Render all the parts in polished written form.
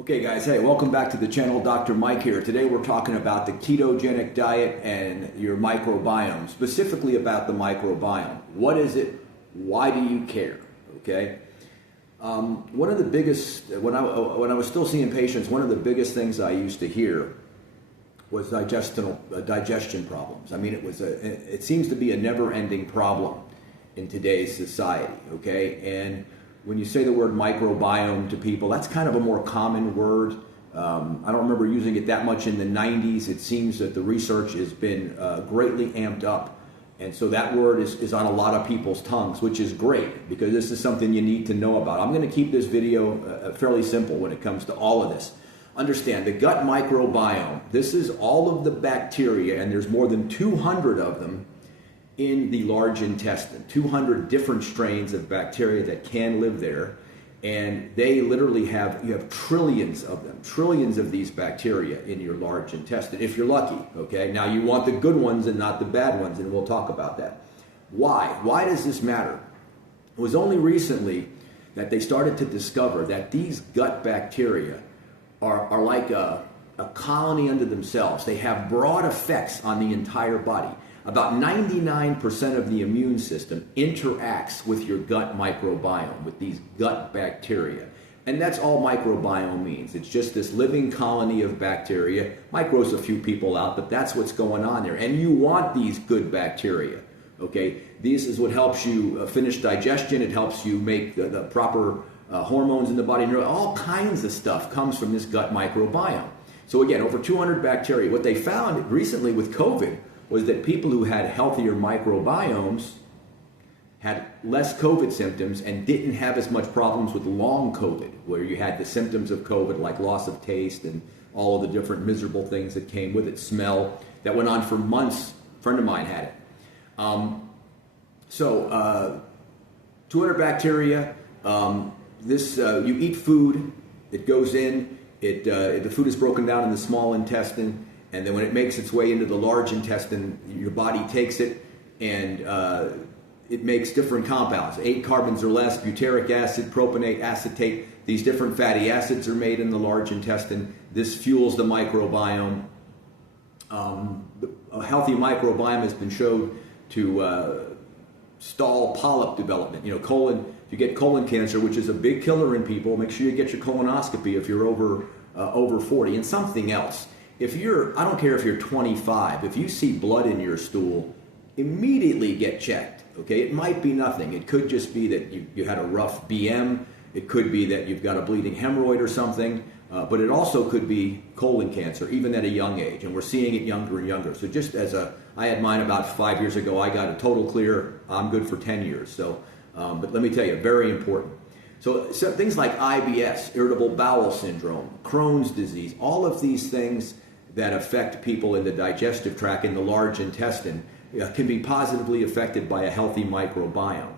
Okay guys, hey, welcome back to the channel. Dr. Mike here. Today we're talking about the ketogenic diet and your microbiome, specifically about the microbiome. What is it? Why do you care? Okay. One of the biggest, when I was still seeing patients, one of the biggest things I used to hear was digestion problems. I mean, it seems to be a never-ending problem in today's society, okay? And when you say the word microbiome to people, that's kind of a more common word. I don't remember using it that much in the 90s. It seems that the research has been greatly amped up. And so that word is on a lot of people's tongues, which is great because this is something you need to know about. I'm going to keep this video fairly simple when it comes to all of this. Understand, the gut microbiome, this is all of the bacteria, and there's more than 200 of them in the large intestine, 200 different strains of bacteria that can live there, and they literally you have trillions of them, trillions of these bacteria in your large intestine, if you're lucky, okay? Now you want the good ones and not the bad ones, and we'll talk about that. Why? Why does this matter? It was only recently that they started to discover that these gut bacteria are like a colony unto themselves. They have broad effects on the entire body. About 99% of the immune system interacts with your gut microbiome, with these gut bacteria. And that's all microbiome means. It's just this living colony of bacteria. Might gross a few people out, but that's what's going on there. And you want these good bacteria, okay? This is what helps you finish digestion. It helps you make the proper hormones in the body. All kinds of stuff comes from this gut microbiome. So again, over 200 bacteria. What they found recently with COVID was that people who had healthier microbiomes had less COVID symptoms and didn't have as much problems with long COVID, where you had the symptoms of COVID like loss of taste and all of the different miserable things that came with it, smell, that went on for months. A friend of mine had it. 200 bacteria. You eat food, it goes in, the food is broken down in the small intestine, and then when it makes its way into the large intestine, your body takes it and it makes different compounds. 8 carbons or less, butyric acid, propionate, acetate. These different fatty acids are made in the large intestine. This fuels the microbiome. A healthy microbiome has been shown to stall polyp development. You know, if you get colon cancer, which is a big killer in people, make sure you get your colonoscopy if you're over 40. And something else. I don't care if you're 25, if you see blood in your stool, immediately get checked, okay? It might be nothing. It could just be that you had a rough BM. It could be that you've got a bleeding hemorrhoid or something, but it also could be colon cancer, even at a young age, and we're seeing it younger and younger. So just I had mine about 5 years ago. I got a total clear. I'm good for 10 years. So, but let me tell you, very important. So things like IBS, irritable bowel syndrome, Crohn's disease, all of these things that affect people in the digestive tract, in the large intestine, can be positively affected by a healthy microbiome.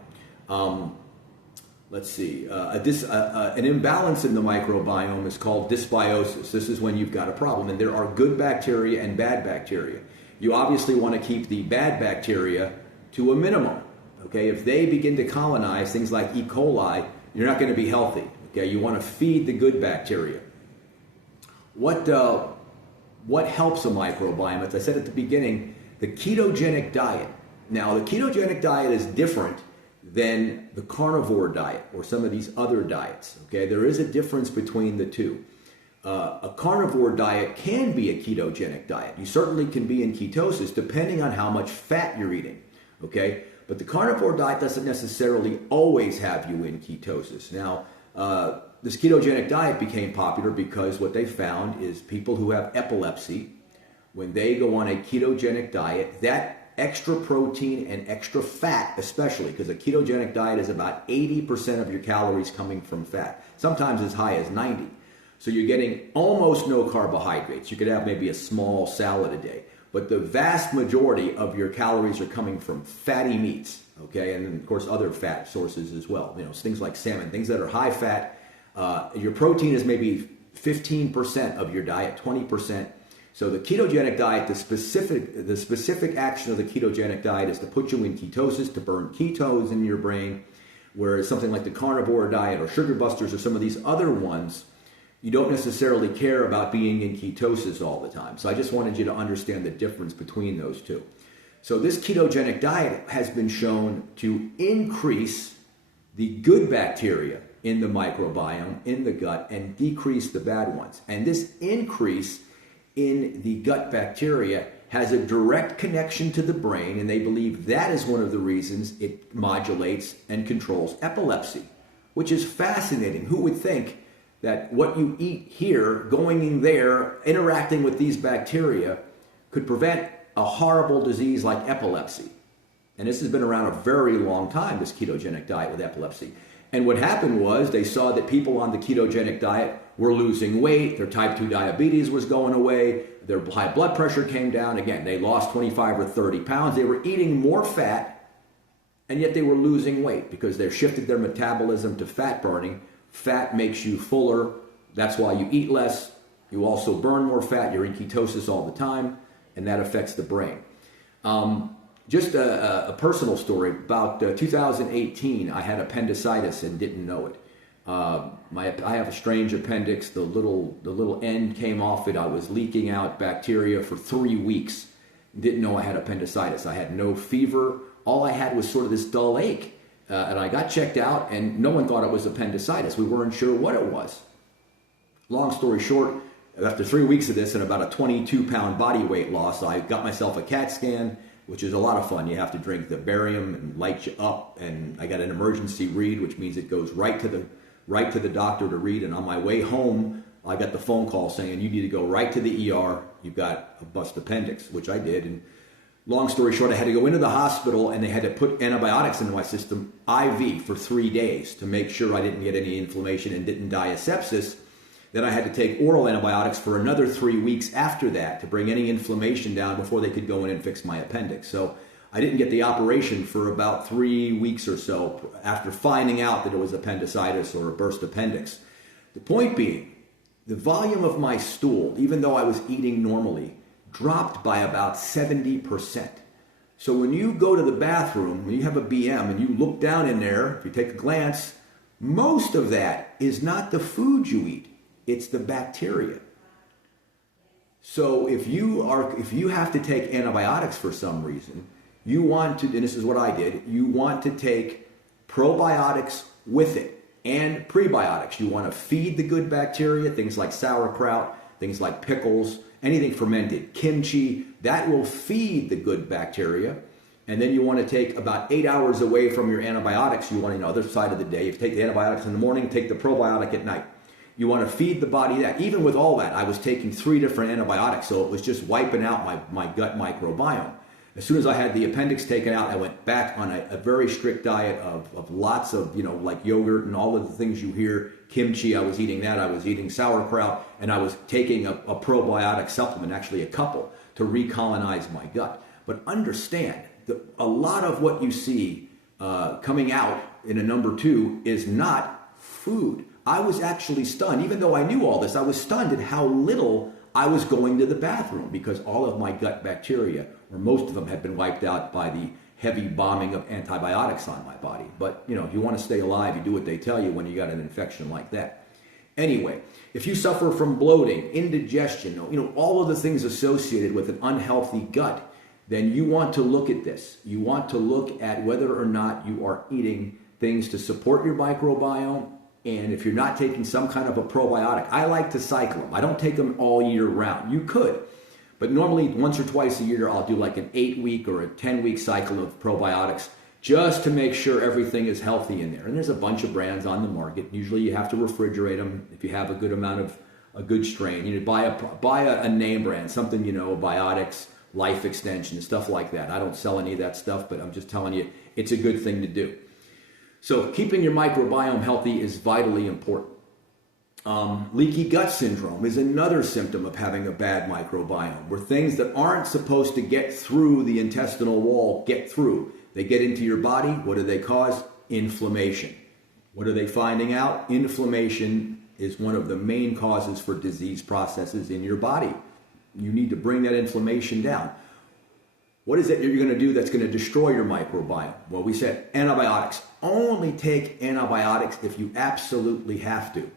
Let's see, an imbalance in the microbiome is called dysbiosis. This is when you've got a problem, and there are good bacteria and bad bacteria. You obviously want to keep the bad bacteria to a minimum. Okay, if they begin to colonize things like E. coli, you're not going to be healthy. Okay, you want to feed the good bacteria. What helps a microbiome? As I said at the beginning, the ketogenic diet. Now, the ketogenic diet is different than the carnivore diet or some of these other diets. Okay, there is a difference between the two. A carnivore diet can be a ketogenic diet. You certainly can be in ketosis depending on how much fat you're eating. Okay, but the carnivore diet doesn't necessarily always have you in ketosis. Now, this ketogenic diet became popular because what they found is people who have epilepsy, when they go on a ketogenic diet, that extra protein and extra fat especially, because a ketogenic diet is about 80% of your calories coming from fat, sometimes as high as 90. So you're getting almost no carbohydrates. You could have maybe a small salad a day, but the vast majority of your calories are coming from fatty meats, okay? And then of course other fat sources as well, you know, things like salmon, things that are high fat. Your protein is maybe 15% of your diet, 20%. So the ketogenic diet, the specific action of the ketogenic diet is to put you in ketosis, to burn ketones in your brain, whereas something like the carnivore diet or sugar busters or some of these other ones you don't necessarily care about being in ketosis all the time. So I just wanted you to understand the difference between those two. So this ketogenic diet has been shown to increase the good bacteria in the microbiome, in the gut, and decrease the bad ones. And this increase in the gut bacteria has a direct connection to the brain, and they believe that is one of the reasons it modulates and controls epilepsy, which is fascinating. Who would think that what you eat here, going in there, interacting with these bacteria, could prevent a horrible disease like epilepsy? And this has been around a very long time, this ketogenic diet with epilepsy. And what happened was they saw that people on the ketogenic diet were losing weight, their type 2 diabetes was going away, their high blood pressure came down. Again, they lost 25 or 30 pounds. They were eating more fat, and yet they were losing weight because they shifted their metabolism to fat burning. Fat makes you fuller. That's why you eat less. You also burn more fat. You're in ketosis all the time, and that affects the brain. Just a personal story. About 2018, I had appendicitis and didn't know it. I have a strange appendix. The little end came off it. I was leaking out bacteria for 3 weeks. Didn't know I had appendicitis. I had no fever. All I had was sort of this dull ache. And I got checked out, and no one thought it was appendicitis. We weren't sure what it was. Long story short, after 3 weeks of this and about a 22-pound body weight loss, I got myself a CAT scan, which is a lot of fun. You have to drink the barium and light you up, and I got an emergency read, which means it goes right to the doctor to read. And on my way home, I got the phone call saying, you need to go right to the ER. You've got a bust appendix, which I did. And long story short, I had to go into the hospital, and they had to put antibiotics into my system, IV, for 3 days to make sure I didn't get any inflammation and didn't die of sepsis. Then I had to take oral antibiotics for another 3 weeks after that to bring any inflammation down before they could go in and fix my appendix. So I didn't get the operation for about 3 weeks or so after finding out that it was appendicitis or a burst appendix. The point being, the volume of my stool, even though I was eating normally, dropped by about 70%. So when you go to the bathroom, when you have a BM and you look down in there, if you take a glance, most of that is not the food you eat. It's the bacteria. So if you have to take antibiotics for some reason, you want to, and this is what I did, you want to take probiotics with it and prebiotics. You want to feed the good bacteria, things like sauerkraut, things like pickles, anything fermented, kimchi, that will feed the good bacteria. And then you want to take about 8 hours away from your antibiotics. You want on the other side of the day, if you take the antibiotics in the morning, take the probiotic at night. You want to feed the body that. Even with all that, I was taking 3 different antibiotics, so it was just wiping out my gut microbiome. As soon as I had the appendix taken out, I went back on a very strict diet of lots of, like yogurt and all of the things you hear, kimchi, I was eating that, I was eating sauerkraut, and I was taking a probiotic supplement, actually a couple, to recolonize my gut. But understand, a lot of what you see coming out in a number 2 is not food. I was actually stunned. Even though I knew all this, I was stunned at how little I was going to the bathroom because all of my gut bacteria, or most of them, had been wiped out by the heavy bombing of antibiotics on my body. But, if you want to stay alive, you do what they tell you when you got an infection like that. Anyway, if you suffer from bloating, indigestion, all of the things associated with an unhealthy gut, then you want to look at this. You want to look at whether or not you are eating things to support your microbiome. And if you're not taking some kind of a probiotic, I like to cycle them. I don't take them all year round. You could, but normally once or twice a year, I'll do like an 8-week or a 10-week cycle of probiotics just to make sure everything is healthy in there. And there's a bunch of brands on the market. Usually you have to refrigerate them if you have a good amount of a good strain. Buy a name brand, something, Biotics, Life Extension, stuff like that. I don't sell any of that stuff, but I'm just telling you, it's a good thing to do. So keeping your microbiome healthy is vitally important. Leaky gut syndrome is another symptom of having a bad microbiome, where things that aren't supposed to get through the intestinal wall get through. They get into your body. What do they cause? Inflammation. What are they finding out? Inflammation is one of the main causes for disease processes in your body. You need to bring that inflammation down. What is it you're going to do that's going to destroy your microbiome? Well, we said antibiotics. Only take antibiotics if you absolutely have to.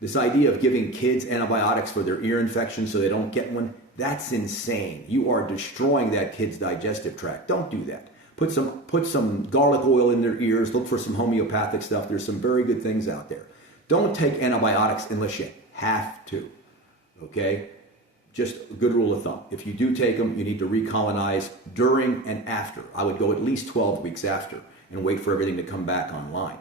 This idea of giving kids antibiotics for their ear infections so they don't get one, that's insane. You are destroying that kid's digestive tract. Don't do that. Put some garlic oil in their ears. Look for some homeopathic stuff. There's some very good things out there. Don't take antibiotics unless you have to, okay? Just a good rule of thumb. If you do take them, you need to recolonize during and after. I would go at least 12 weeks after and wait for everything to come back online.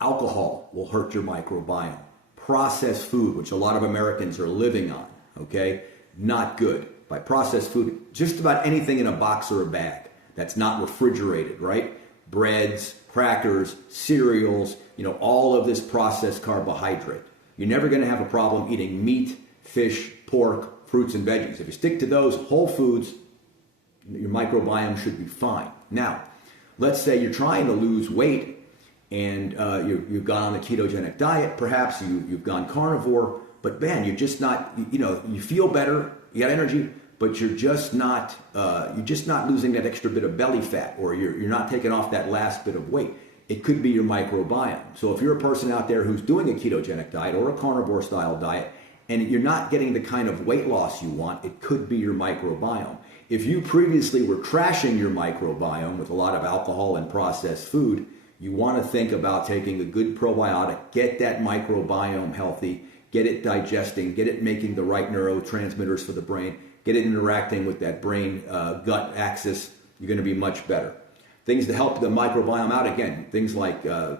Alcohol will hurt your microbiome. Processed food, which a lot of Americans are living on, okay? Not good. By processed food, just about anything in a box or a bag that's not refrigerated, right? Breads, crackers, cereals, all of this processed carbohydrate. You're never going to have a problem eating meat, fish, pork, fruits, and veggies. If you stick to those whole foods, your microbiome should be fine. Now, let's say you're trying to lose weight and you've gone on the ketogenic diet, perhaps you've gone carnivore, but man, you're just not, you feel better, you got energy, but you're just not losing that extra bit of belly fat, or you're not taking off that last bit of weight. It could be your microbiome. So if you're a person out there who's doing a ketogenic diet or a carnivore style diet, and you're not getting the kind of weight loss you want, it could be your microbiome. If you previously were trashing your microbiome with a lot of alcohol and processed food, you want to think about taking a good probiotic, get that microbiome healthy, get it digesting, get it making the right neurotransmitters for the brain, get it interacting with that brain-gut axis. You're going to be much better. Things to help the microbiome out, again, things like the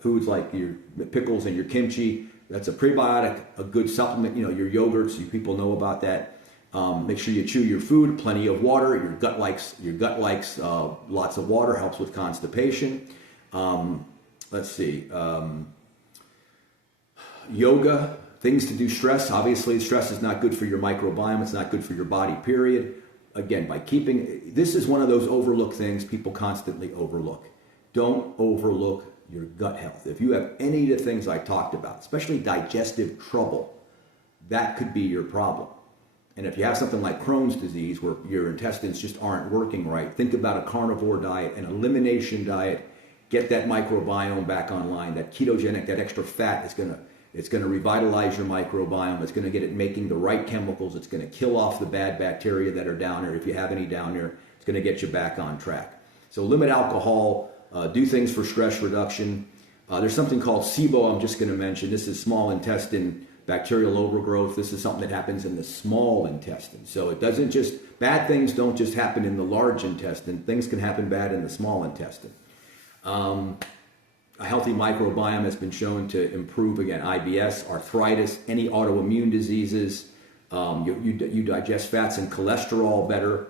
foods like your pickles and your kimchi. That's a prebiotic, a good supplement. Your yogurts, you people know about that. Make sure you chew your food, plenty of water. Your gut likes lots of water, helps with constipation. Let's see, yoga, things to do stress. Obviously, stress is not good for your microbiome. It's not good for your body, period. Again, this is one of those overlooked things people constantly overlook. Don't overlook your gut health. If you have any of the things I talked about, especially digestive trouble, that could be your problem. And if you have something like Crohn's disease where your intestines just aren't working right, think about a carnivore diet, an elimination diet, get that microbiome back online. That ketogenic, that extra fat is going to revitalize your microbiome. It's going to get it making the right chemicals. It's going to kill off the bad bacteria that are down there. If you have any down there, it's going to get you back on track. So limit alcohol, do things for stress reduction. There's something called SIBO I'm just going to mention. This is small intestine bacterial overgrowth. This is something that happens in the small intestine. So it doesn't bad things don't just happen in the large intestine. Things can happen bad in the small intestine. A healthy microbiome has been shown to improve, again, IBS, arthritis, any autoimmune diseases. You digest fats and cholesterol better.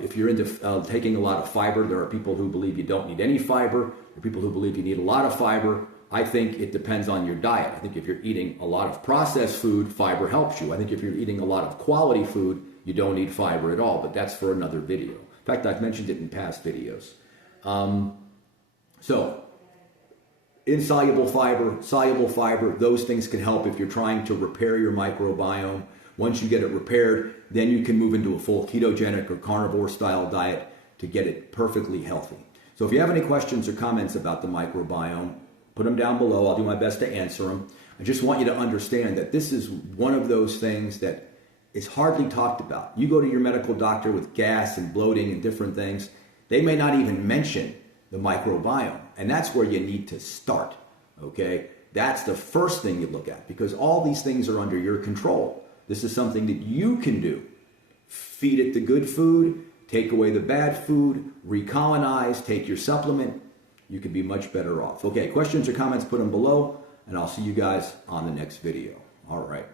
If you're into taking a lot of fiber, there are people who believe you don't need any fiber. There are people who believe you need a lot of fiber. I think it depends on your diet. I think if you're eating a lot of processed food, fiber helps you. I think if you're eating a lot of quality food, you don't need fiber at all, but that's for another video. In fact, I've mentioned it in past videos. So, insoluble fiber, soluble fiber, those things can help if you're trying to repair your microbiome. Once you get it repaired, then you can move into a full ketogenic or carnivore style diet to get it perfectly healthy. So if you have any questions or comments about the microbiome, put them down below. I'll do my best to answer them. I just want you to understand that this is one of those things that is hardly talked about. You go to your medical doctor with gas and bloating and different things, they may not even mention the microbiome. And that's where you need to start, okay? That's the first thing you look at, because all these things are under your control. This is something that you can do. Feed it the good food, take away the bad food, recolonize, take your supplement. You can be much better off. Okay, questions or comments, put them below, and I'll see you guys on the next video. All right.